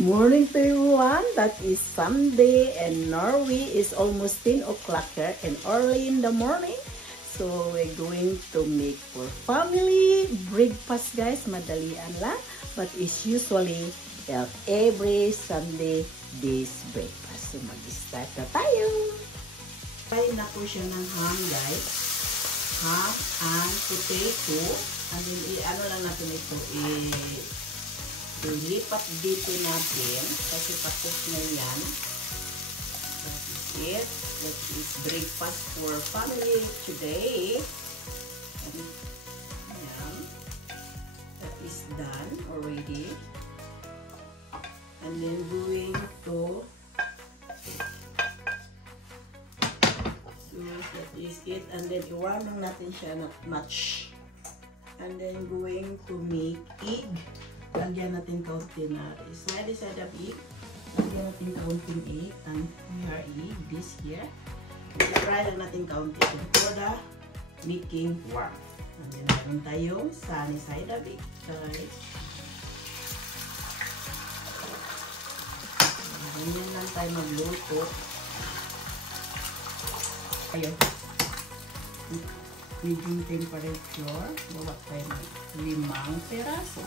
Morning to everyone. That is Sunday and Norway is almost 10 o'clock here and early in the morning. So we're going to make for family breakfast, guys. Madalian lang. But it's usually every Sunday this breakfast. So mag-start na tayo. Kain na po siya ng ham, guys. Ham and potato. And then ano lang natin ito, ilipat dito natin kasi tapos na yan. That is it. That is breakfast for family today. And yan. That is done already. And then going to, so that is it. And then iwan lang natin siya not much. And then going to make egg. Lagyan natin kaunti na slide the egg. Lagyan natin kaunting egg. And here egg, this here. Fry lang natin kaunti for the making warm. And then meron tayong sunny side up egg, guys. Ganyan lang tayo magluto. Ayun. Medium temperature. Gawa tayo ng 5 peraso.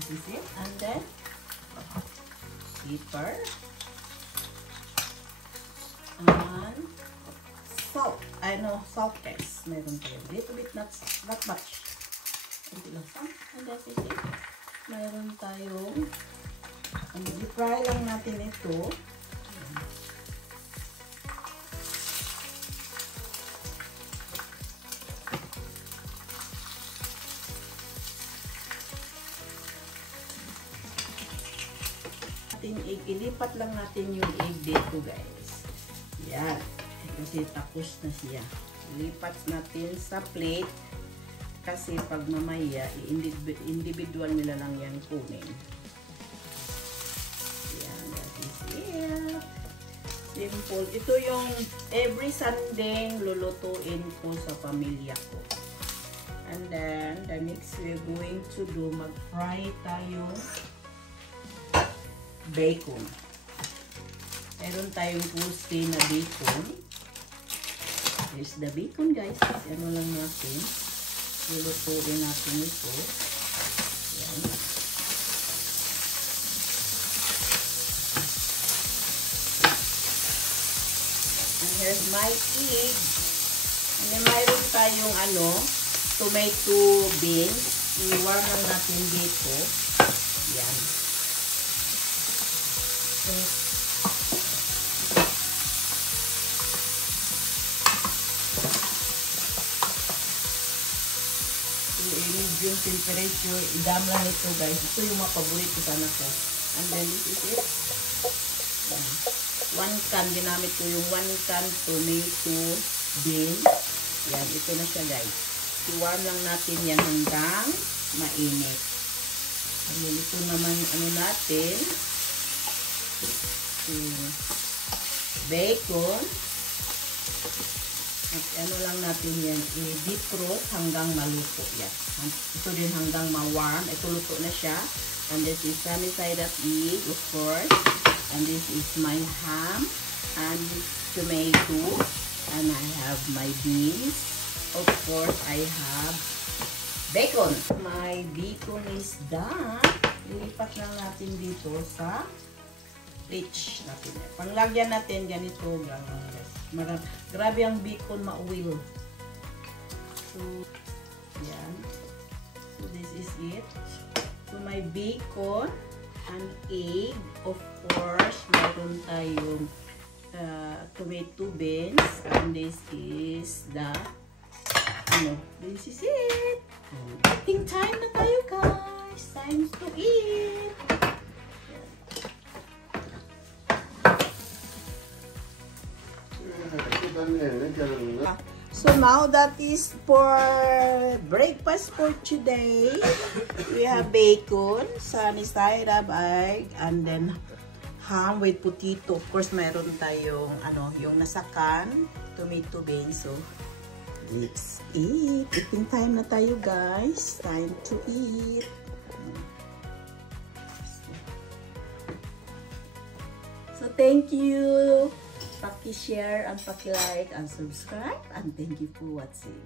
This is it, and then pepper and salt. I know salt guys. Meron tayo little bit, not much. And that is it. Meron tayong i-fry lang natin ito. Egg, ilipat lang natin yung egg dito, guys. Yan. Kasi tapos na siya. Ilipat natin sa plate. Kasi pag mamaya, individual nila lang yan kunin. Yan. That is it. Simple. Ito yung every Sunday lulutuin ko sa pamilya ko. And then, the next we're going to do, mag-fry tayo bacon. Meron tayong crispy na bacon. Here's the bacon, guys. Kasi ano lang natin. Lulutuin natin ito. Yan. And here's my egg. And then mayroon tayong tomato beans. I-warm lang natin dito. Yan. So, medium temperature, idam lang ito, guys. Ito yung mga paborito sana ko. And then this is it. 1 can, ginamit ko yung 1 can tomato beans. Yan, ito na siya, guys. I-warm lang natin yan hanggang mainit. And then ito naman, natin, bacon. At lang natin yan, i-deep roast hanggang maluto yan. Ito din hanggang ma-warm. Ito luto na siya. And this is sunny side up egg, of course. And this is my ham and tomato. And I have my beans. Of course, I have bacon. My bacon is done. Ilipat lang natin dito sa rich natin. Panglagyan natin ganito lang. Grabe ang bacon, ma-oil. So, yan. So, this is it. So, my bacon and egg. Of course, meron tayong tomato beans. And this is the, this is it. Eating time na tayo, guys. Time to eat. So now that is for breakfast for today. We have bacon, sunny side up egg, and then ham with potato. Of course, mayroon tayong yung nasakan, tomato beans. So, let's eat. Eating time na tayo, guys. Time to eat. So, thank you. Paki-share and paki-like and subscribe. And thank you for watching.